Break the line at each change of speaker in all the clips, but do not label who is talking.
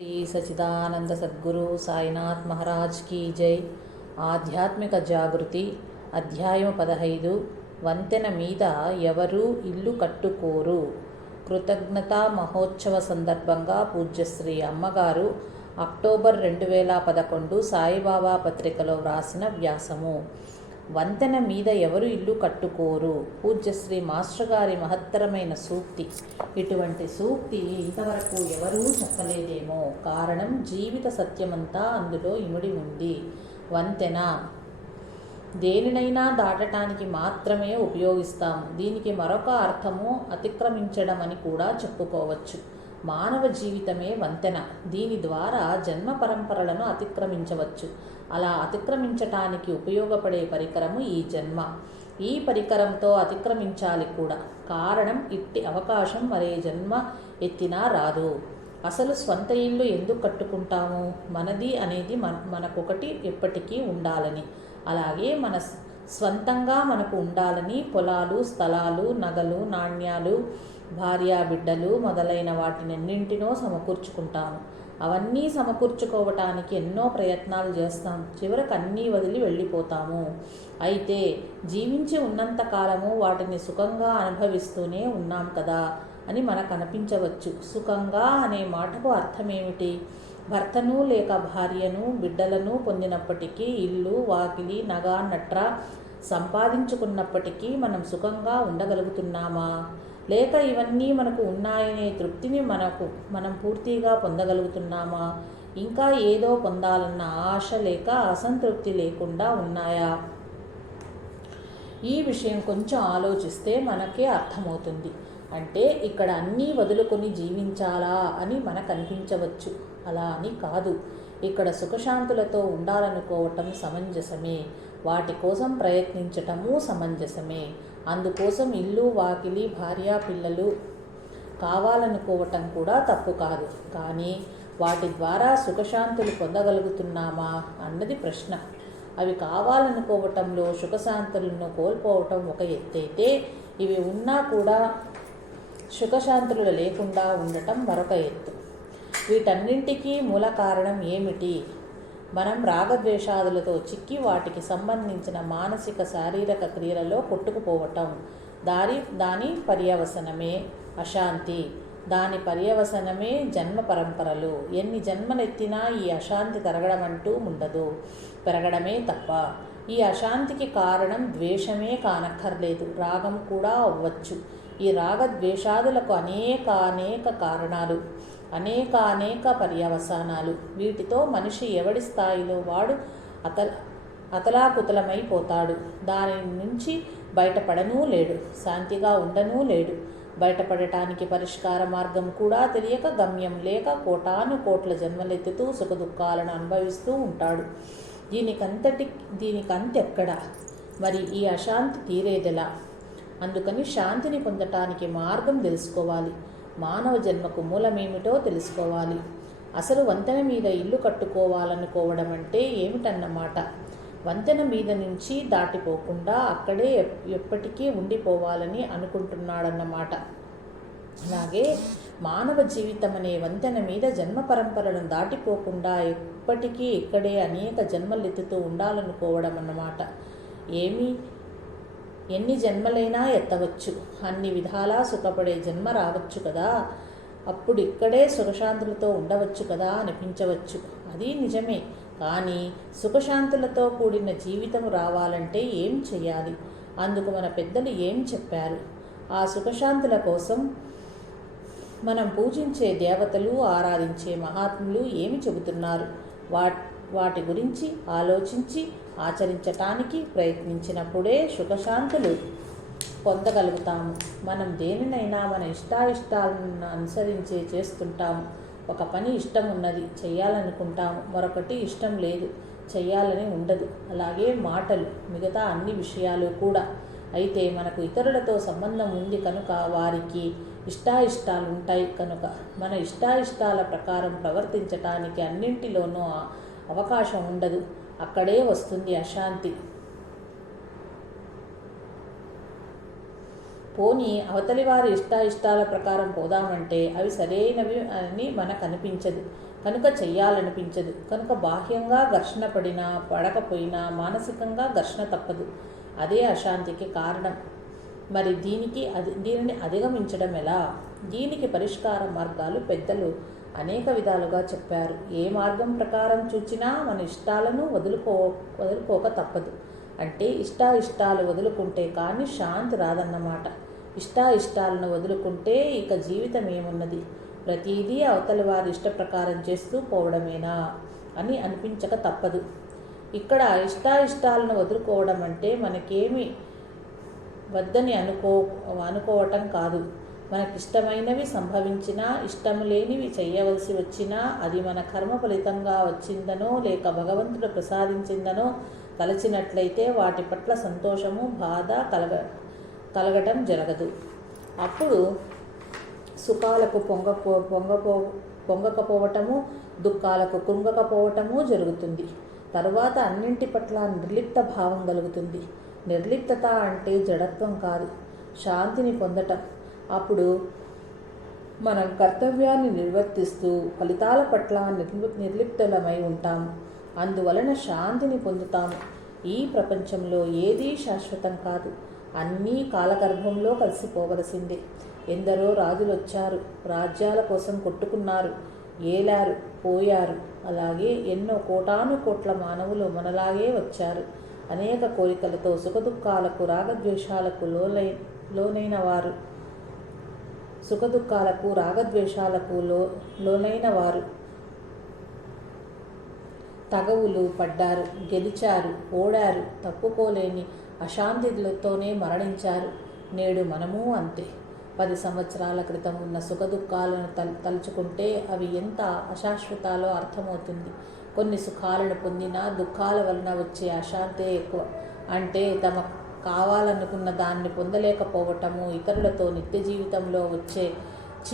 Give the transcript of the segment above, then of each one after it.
శ్రీ సచిదానంద సద్గురు సాయినాథ్ మహారాజ్ కీ జై. ఆధ్యాత్మిక జాగృతి అధ్యాయం పదహైదు. వంతెన మీద ఎవరూ ఇల్లు కట్టుకోరు. కృతజ్ఞతా మహోత్సవ సందర్భంగా పూజ్యశ్రీ అమ్మగారు అక్టోబర్ రెండు వేల పదకొండు సాయిబాబా పత్రికలో వ్రాసిన వ్యాసము. వంతెన మీద ఎవరు ఇల్లు కట్టుకోరు? పూజ్యశ్రీ మాస్టర్ గారి మహత్తరమైన సూక్తి. ఇటువంటి సూక్తి ఇంతవరకు ఎవరూ చెప్పలేదేమో. కారణం జీవిత సత్యమంతా అందులో ఇమిడి ఉంది. వంతెన. దేనినైనా దాటటానికి మాత్రమే ఉపయోగిస్తాం. దీనికి మరొక అర్థము అతిక్రమించడం అని కూడా చెప్పుకోవచ్చు. మానవ జీవితమే వంతెన. దీని ద్వారా జన్మ పరంపరలను అతిక్రమించవచ్చు. అలా అతిక్రమించటానికి ఉపయోగపడే పరికరము ఈ జన్మ. ఈ పరికరంతో అతిక్రమించాలి కూడా. కారణం ఇట్టి అవకాశం మరే జన్మ ఎత్తినా రాదు. అసలు స్వంత ఇల్లు ఎందుకు కట్టుకుంటాము? మనది అనేది మన మనకొకటి ఎప్పటికీ ఉండాలని. అలాగే మన స్వంతంగా మనకు ఉండాలని పొలాలు స్థలాలు నగలు నాణ్యాలు భార్యా బిడ్డలు మొదలైన వాటినన్నింటినో సమకూర్చుకుంటాము. అవన్నీ సమకూర్చుకోవటానికి ఎన్నో ప్రయత్నాలు చేస్తాం. చివరకు అన్నీ వదిలి వెళ్ళిపోతాము. అయితే జీవించి ఉన్నంత కాలము వాటిని సుఖంగా అనుభవిస్తూనే ఉన్నాం కదా అని మనకు అనిపించవచ్చు సుఖంగా అనే మాటకు అర్థమేమిటి? భర్తను లేక భార్యను బిడ్డలను పొందినప్పటికీ ఇల్లు వాకిలి నగ నట్ర సంపాదించుకున్నప్పటికీ మనం సుఖంగా ఉండగలుగుతున్నామా? లేక ఇవన్నీ మనకు ఉన్నాయనే తృప్తిని మనకు మనం పూర్తిగా పొందగలుగుతున్నామా? ఇంకా ఏదో పొందాలన్న ఆశ లేక అసంతృప్తి లేకుండా ఉన్నాయా? ఈ విషయం కొంచెం ఆలోచిస్తే మనకే అర్థమవుతుంది. అంటే ఇక్కడ అన్నీ వదులుకొని జీవించాలా అని మనకు అనిపించవచ్చు. అలా అని కాదు. ఇక్కడ సుఖశాంతులతో ఉండాలనుకోవటం సమంజసమే. వాటి కోసం ప్రయత్నించటము సమంజసమే. అందుకోసం ఇల్లు వాకిలి భార్య పిల్లలు కావాలనుకోవటం కూడా తప్పు కాదు. కానీ వాటి ద్వారా సుఖశాంతులు పొందగలుగుతున్నామా అన్నది ప్రశ్న. అవి కావాలనుకోవటంలో సుఖశాంతులను కోల్పోవటం ఒక ఎత్తైతే ఇవి ఉన్నా కూడా సుఖశాంతులు లేకుండా ఉండటం మరొక ఎత్తు. వీటన్నింటికీ మూల కారణం ఏమిటి? మనం రాగద్వేషాదులతో చిక్కి వాటికి సంబంధించిన మానసిక శారీరక క్రియలలో కొట్టుకుపోవటం. దారి దాని పర్యవసనమే అశాంతి. దాని పర్యవసనమే జన్మ పరంపరలు. ఎన్ని జన్మలెత్తినా ఈ అశాంతి తరగడం అంటూ ఉండదు పెరగడమే తప్ప. ఈ అశాంతికి కారణం ద్వేషమే కానక్కర్లేదు. రాగం కూడా అవ్వచ్చు. ఈ రాగద్వేషాదులకు అనేక అనేక కారణాలు. అనేక అనేక పర్యవసానాలు. వీటితో మనిషి ఎవడి స్థాయిలో వాడు అతల అతలాకుతలమైపోతాడు దాని నుంచి బయటపడనూ లేడు. శాంతిగా ఉండనూ లేడు. బయటపడటానికి పరిష్కార మార్గం కూడా తెలియక గమ్యం లేక కోటాను కోట్ల జన్మలెత్తుతూ సుఖదుఖాలను అనుభవిస్తూ ఉంటాడు. దీనికంతటి దీనికంతెక్కడా? మరి ఈ అశాంతి తీరేదెలా? అందుకని శాంతిని పొందటానికి మార్గం తెలుసుకోవాలి. మానవ జన్మకు మూలమేమిటో తెలుసుకోవాలి. అసలు వంతెన మీద ఇల్లు కట్టుకోవాలనుకోవడం అంటే ఏమిటన్నమాట? వంతెన మీద నుంచి దాటిపోకుండా అక్కడే ఎప్పటికీ ఉండిపోవాలని అనుకుంటున్నాడన్నమాట. అలాగే మానవ జీవితం అనే వంతెన మీద జన్మ పరంపరలను దాటిపోకుండా ఎప్పటికీ ఇక్కడే అనేక జన్మలెత్తుతూ ఉండాలనుకోవడం అన్నమాట ఏమీ ఎన్ని జన్మలైనా ఎత్తవచ్చు. అన్ని విధాలా సుఖపడే జన్మ రావచ్చు కదా. అప్పుడు ఇక్కడే సుఖశాంతులతో ఉండవచ్చు కదా అనిపించవచ్చు. అది నిజమే. కానీ సుఖశాంతులతో కూడిన జీవితం రావాలంటే ఏం చేయాలి? అందుకు మన పెద్దలు ఏం చెప్పారు? ఆ సుఖశాంతుల కోసం మనం పూజించే దేవతలు ఆరాధించే మహాత్ములు ఏమి చెబుతున్నారు? వా వాటి గురించి ఆలోచించి ఆచరించటానికి ప్రయత్నించినప్పుడే సుఖశాంతులు పొందగలుగుతాము. మనం దేనినైనా మన ఇష్టాయిష్టాలను అనుసరించే చేస్తుంటాము. ఒక పని ఇష్టం ఉన్నది చేయాలనుకుంటాము మరొకటి ఇష్టం లేదు చేయాలని ఉండదు. అలాగే మాటలు మిగతా అన్ని విషయాలు కూడా. అయితే మనకు ఇతరులతో సంబంధం ఉంది కనుక వారికి ఇష్టాయిష్టాలు ఉంటాయి కనుక. మన ఇష్టాయిష్టాల ప్రకారం ప్రవర్తించటానికి అన్నింటిలోనూ అవకాశం ఉండదు. అక్కడే వస్తుంది అశాంతి. పోనీ అవతలి వారి ఇష్టాయిష్టాల ప్రకారం పోదామంటే అవి సరైనవి అని మనకు అనిపించదు కనుక చెయ్యాలనిపించదు. కనుక బాహ్యంగా ఘర్షణ పడినా పడకపోయినా మానసికంగా ఘర్షణ తప్పదు. అదే అశాంతికి కారణం. మరి దీనికి అది దీనిని అధిగమించడం ఎలా? దీనికి పరిష్కార మార్గాలు పెద్దలు అనేక విధాలుగా చెప్పారు. ఏ మార్గం ప్రకారం చూచినా మన ఇష్టాలను వదులుకో వదులుకోక తప్పదు. అంటే ఇష్టా ఇష్టాలు వదులుకుంటే కానీ శాంతి రాదన్నమాట. ఇష్టా ఇష్టాలను వదులుకుంటే ఇక జీవితం ఏమున్నది? ప్రతిదీ అవతలి వారి ఇష్ట ప్రకారం చేస్తూ పోవడమేనా? అని అనిపించక తప్పదు. ఇక్కడ ఇష్టాయిష్టాలను వదులుకోవడం అంటే మనకేమి వద్దని అనుకో అనుకోవటం కాదు. మనకిష్టమైనవి సంభవించినా ఇష్టం లేనివి చేయవలసి వచ్చినా అది మన కర్మ ఫలితంగా వచ్చిందనో లేక భగవంతుడు ప్రసాదించిందనో తలచినట్లయితే వాటి పట్ల సంతోషము బాధ కలగ కలగటం జరగదు. అప్పుడు సుఖాలకు పొంగపో పొంగపో పొంగకపోవటము దుఃఖాలకు కృంగకపోవటము జరుగుతుంది. తరువాత అన్నింటి పట్ల నిర్లిప్త భావం కలుగుతుంది. నిర్లిప్తత అంటే జడత్వం కాదు. శాంతిని పొందటం. అప్పుడు మనం కర్తవ్యాన్ని నిర్వర్తిస్తూ ఫలితాల పట్ల నిర్లి నిర్లిప్తులమై ఉంటాం. అందువలన శాంతిని పొందుతాము. ఈ ప్రపంచంలో ఏదీ శాశ్వతం కాదు. అన్నీ కాలగర్భంలో కలిసిపోవలసిందే. ఎందరో రాజులు వచ్చారు రాజ్యాల కోసం కొట్టుకున్నారు. ఏలారు పోయారు. అలాగే ఎన్నో కోటాను కోట్ల మానవులు మనలాగే వచ్చారు. అనేక కోరికలతో సుఖదుఖాలకు రాగద్వేషాలకు లోనై లోనైన వారు. సుఖదుఖాలకు రాగద్వేషాలకు లో లోనైన వారు. తగవులు పడ్డారు గెలిచారు ఓడారు తప్పుకోలేని అశాంతిలతోనే మరణించారు. నేడు మనము అంతే. పది సంవత్సరాల క్రితం ఉన్న సుఖదుఖాలను తల్ తలుచుకుంటే అవి ఎంత అశాశ్వతాలో అర్థమవుతుంది. కొన్ని సుఖాలను పొందినా దుఃఖాల వలన వచ్చే అశాంతే ఎక్కువ. అంటే తమ కావాలనుకున్న దాన్ని పొందలేకపోవటము ఇతరులతో నిత్య జీవితంలో వచ్చే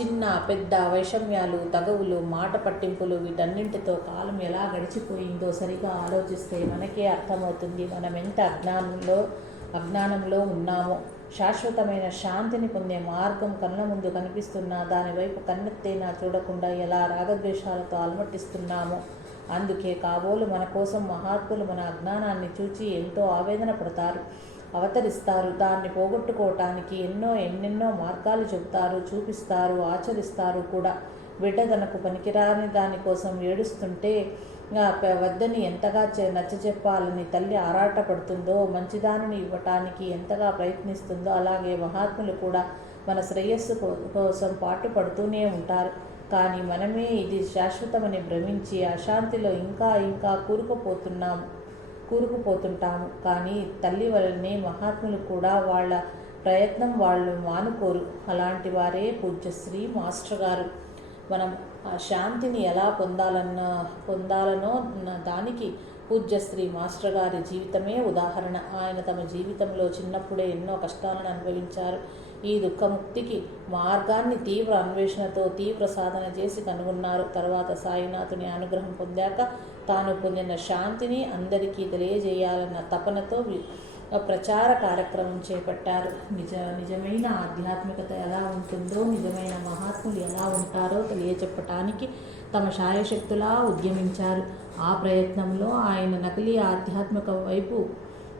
చిన్న పెద్ద వైషమ్యాలు తగవులు మాట పట్టింపులు వీటన్నింటితో కాలం ఎలా గడిచిపోయిందో సరిగా ఆలోచిస్తే మనకే అర్థమవుతుంది మనం ఎంత అజ్ఞానంలో అజ్ఞానంలో ఉన్నామో. శాశ్వతమైన శాంతిని పొందే మార్గం కళ్ళ ముందు కనిపిస్తున్నా దానివైపు కన్నెత్తేనా చూడకుండా ఎలా రాగద్వేషాలతో అలమటిస్తున్నామో. అందుకే కాబోలు మన కోసం మహాత్ములు మన అజ్ఞానాన్ని చూచి ఎంతో ఆవేదన పడతారు. అవతరిస్తారు. దాన్ని పోగొట్టుకోవటానికి ఎన్నో ఎన్నెన్నో మార్గాలు చెబుతారు చూపిస్తారు ఆచరిస్తారు కూడా. బిడ్డ తనకు పనికిరాని దానికోసం ఏడుస్తుంటే వద్దని ఎంతగా నచ్చ చెప్పాలని తల్లి ఆరాటపడుతుందో మంచిదానిని ఇవ్వటానికి ఎంతగా ప్రయత్నిస్తుందో అలాగే మహాత్ములు కూడా మన శ్రేయస్సు కోసం పాటుపడుతూనే ఉంటారు. కానీ మనమే ఇది శాశ్వతమని భ్రమించి అశాంతిలో ఇంకా ఇంకా కూరుకుపోతున్నాము కూరుకుపోతుంటాము. కానీ తల్లి వలనే మహాత్ములు కూడా వాళ్ళ ప్రయత్నం వాళ్ళు మానుకోరు. అలాంటి వారే పూజ్యశ్రీ మాస్టర్ గారు. మనం ఆ శాంతిని ఎలా పొందాలన్న పొందాలనో దానికి పూజ్యశ్రీ మాస్టర్ గారి జీవితమే ఉదాహరణ. ఆయన తమ జీవితంలో చిన్నప్పుడే ఎన్నో కష్టాలను అనుభవించారు. ఈ దుఃఖముక్తికి మార్గాన్ని తీవ్ర అన్వేషణతో తీవ్ర సాధన చేసి కనుగొన్నారు. తర్వాత సాయినాథుని అనుగ్రహం పొందాక తాను పొందిన శాంతిని అందరికీ తెలియజేయాలన్న తపనతో ప్రచార కార్యక్రమం చేపట్టారు. నిజ నిజమైన ఆధ్యాత్మికత ఎలా ఉంటుందో నిజమైన మహాత్ములు ఎలా ఉంటారో తెలియచెప్పటానికి తమ శాయశక్తులా ఉద్యమించారు. ఆ ప్రయత్నంలో ఆయన నకిలీ ఆధ్యాత్మిక వైపు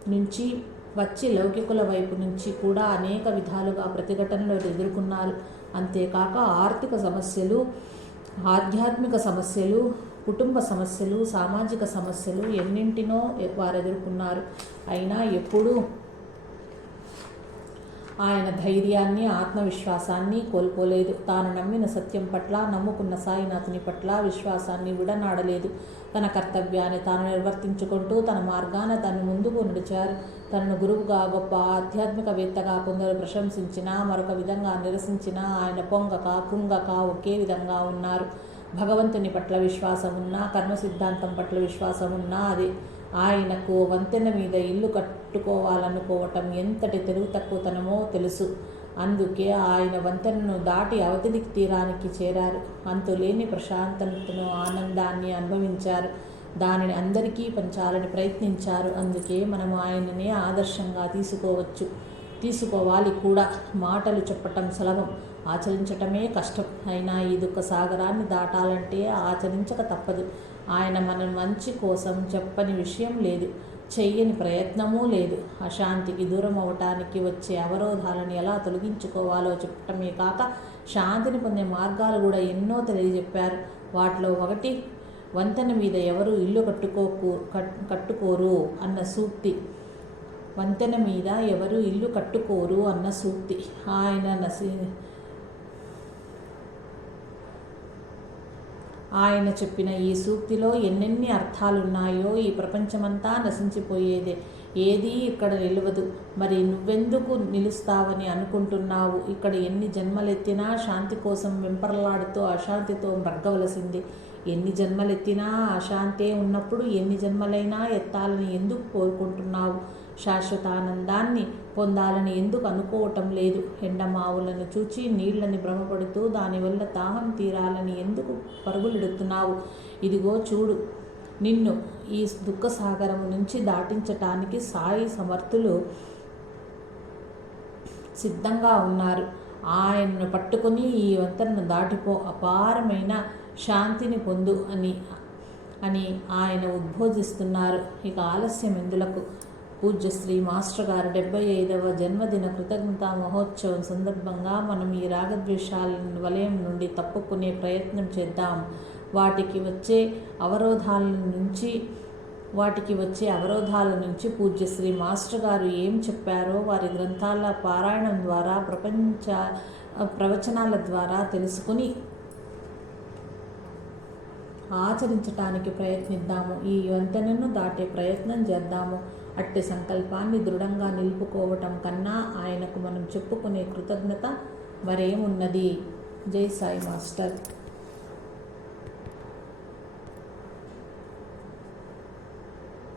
నుంచి వచ్చి లౌకికుల వైపు నుంచి కూడా అనేక విధాలుగా ప్రతిఘటనలు ఎదుర్కొన్నారు. అంతేకాక ఆర్థిక సమస్యలు ఆధ్యాత్మిక సమస్యలు కుటుంబ సమస్యలు సామాజిక సమస్యలు ఎన్నింటినో వారు ఎదుర్కొన్నారు. అయినా ఎప్పుడూ ఆయన ధైర్యాన్ని ఆత్మవిశ్వాసాన్ని కోల్పోలేదు. తాను నమ్మిన సత్యం పట్ల నమ్ముకున్న సాయినాథుని పట్ల విశ్వాసాన్ని విడనాడలేదు. తన కర్తవ్యాన్ని తాను నిర్వర్తించుకుంటూ తన మార్గాన తను ముందుకు నడిచారు. తనను గురువుగా గొప్ప ఆధ్యాత్మికవేత్తగా కొందరు ప్రశంసించినా మరొక విధంగా నిరసించినా ఆయన పొంగక కుంగక ఒకే విధంగా ఉన్నారు. భగవంతుని పట్ల విశ్వాసం ఉన్నా కర్మ సిద్ధాంతం పట్ల విశ్వాసం ఉన్నా అది ఆయనకు వంతెన మీద ఇల్లు కట్టుకోవాలనుకోవటం ఎంతటి తెలుగు తక్కువతనమో తెలుసు. అందుకే ఆయన వంతెనను దాటి అవతలి తీరానికి చేరారు. అంతులేని ప్రశాంతతను ఆనందాన్ని అనుభవించారు. దానిని అందరికీ పంచాలని ప్రయత్నించారు. అందుకే మనం ఆయననే ఆదర్శంగా తీసుకోవచ్చు. తీసుకోవాలి కూడా. మాటలు చెప్పటం సులభం. ఆచరించటమే కష్టం. అయినా ఈ దుఃఖ సాగరాన్ని దాటాలంటే ఆచరించక తప్పదు. ఆయన మన మంచి కోసం చెప్పని విషయం లేదు. చెయ్యని ప్రయత్నమూ లేదు. అశాంతికి దూరం అవటానికి వచ్చే అవరోధాలను ఎలా తొలగించుకోవాలో చెప్పటమే కాక శాంతిని పొందే మార్గాలు కూడా ఎన్నో తెలియజెప్పారు. వాటిలో ఒకటి వంతెన మీద ఎవరు ఇల్లు కట్టుకోకు కట్- కట్టుకోరు అన్న సూక్తి. వంతెన మీద ఎవరు ఇల్లు కట్టుకోరు అన్న సూక్తి. ఆయన నసి ఆయన చెప్పిన ఈ సూక్తిలో ఎన్నెన్ని అర్థాలున్నాయో ఈ ప్రపంచమంతా నశించిపోయేదే. ఏదీ ఇక్కడ నిలవదు. మరి నువ్వెందుకు నిలుస్తావని అనుకుంటున్నావు? ఇక్కడ ఎన్ని జన్మలెత్తినా శాంతి కోసం వెంపర్లాడుతూ అశాంతితో మ్రగ్గవలసింది ఎన్ని జన్మలెత్తినా అశాంతే ఉన్నప్పుడు ఎన్ని జన్మలైనా ఎత్తాలని ఎందుకు కోరుకుంటున్నావు? శాశ్వతానందాన్ని పొందాలని ఎందుకు అనుకోవటం లేదు. ఎండమావులను చూచి నీళ్ళని భ్రమపడుతూ దానివల్ల దాహం తీరాలని ఎందుకు పరుగులెడుతున్నావు? ఇదిగో చూడు నిన్ను ఈ దుఃఖసాగరం నుంచి దాటించటానికి సాయి సమర్థులు సిద్ధంగా ఉన్నారు. ఆయన్ను పట్టుకొని ఈ వంతెనను దాటిపో. అపారమైన శాంతిని పొందు అని అని ఆయన ఉద్బోధిస్తున్నారు. ఇక ఆలస్యం ఎందులకు? పూజ్య శ్రీ మాస్టర్ గారు డెబ్బై ఐదవ జన్మదిన కృతజ్ఞత మహోత్సవం సందర్భంగా మనం ఈ రాగద్వేషాల వలయం నుండి తప్పుకునే ప్రయత్నం చేద్దాం. వాటికి వచ్చే అవరోధాల నుంచి వాటికి వచ్చే అవరోధాల నుంచి పూజ్యశ్రీ మాస్టర్ గారు ఏం చెప్పారో వారి గ్రంథాల పారాయణం ద్వారా ప్రపంచ ప్రవచనాల ద్వారా తెలుసుకుని ఆచరించటానికి ప్రయత్నిద్దాము. ఈ వంతెనను దాటే ప్రయత్నం చేద్దాము. అట్టి సంకల్పాన్ని దృఢంగా నిలుపుకోవటం కన్నా ఆయనకు మనం చెప్పుకునే కృతజ్ఞత మరేమున్నది? జై సాయి మాస్టర్.